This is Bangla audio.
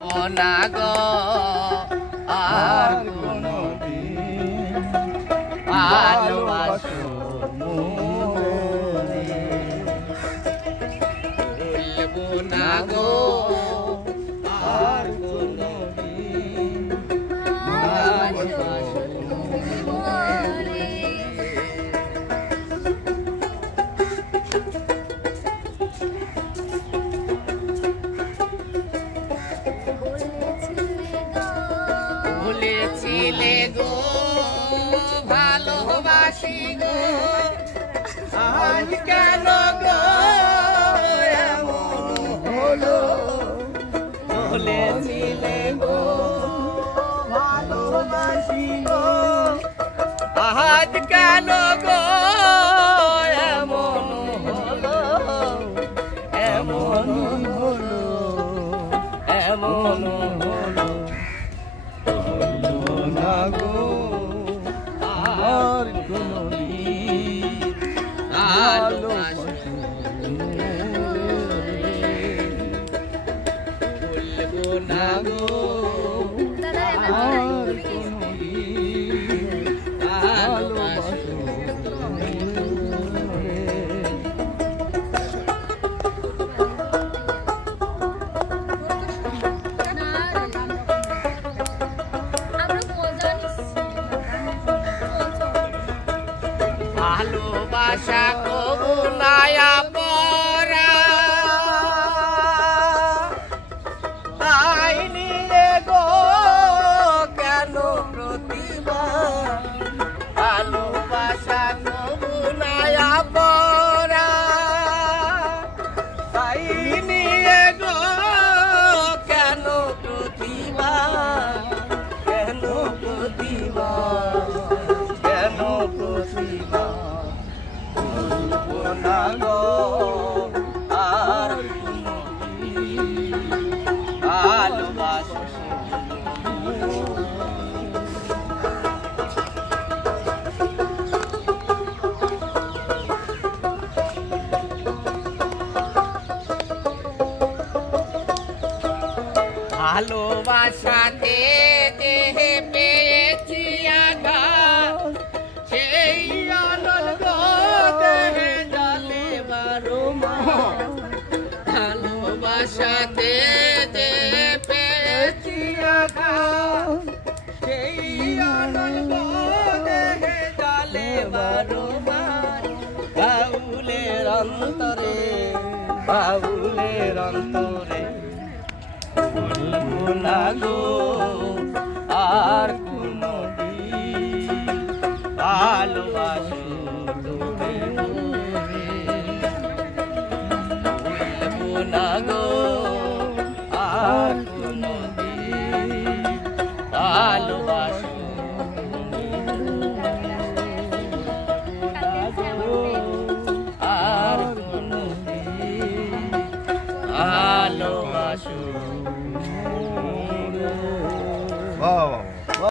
না গো আর কোনদিন ভালোবাসো ভুলবো না গো আর কোনদিন ভালোবাসো ভুলেছিলে গো ভালোবাসি গো আজ কেন গো এমন হলো ভুলেছিলে গো ভালোবাসি গো আজ কেন গো এমন হলো এমন হলো এমন হলো না গো আর কোনদিন ভালোবাসো ভুলবো না গো আর কোনদিন ভালোবাসো ভালোবাসা কবু নায়া পরা তাই নিয়ে গো কেন প্রতিভা ভালোবাসা কবু নায়া পরা তাই নিয়ে গো কেন প্রতিভা কেন প্রতিভা কেন প্রতিভা না গো আর ভালোবাসো ভালোবাসাতে দেহে পেয়েছি আঘাত সেই আনন্দ দেহে জলে বারো মাস ভালোবাসাতে দেহে পেয়েছি আঘাত সেই আনন্দ দেহে জলে বারো মাস বাউলের অন্তরে বাউলের অন্তরে ভুলবো না গো আর কোনদিন ভালোবাসো তুমি ভুলবো না গো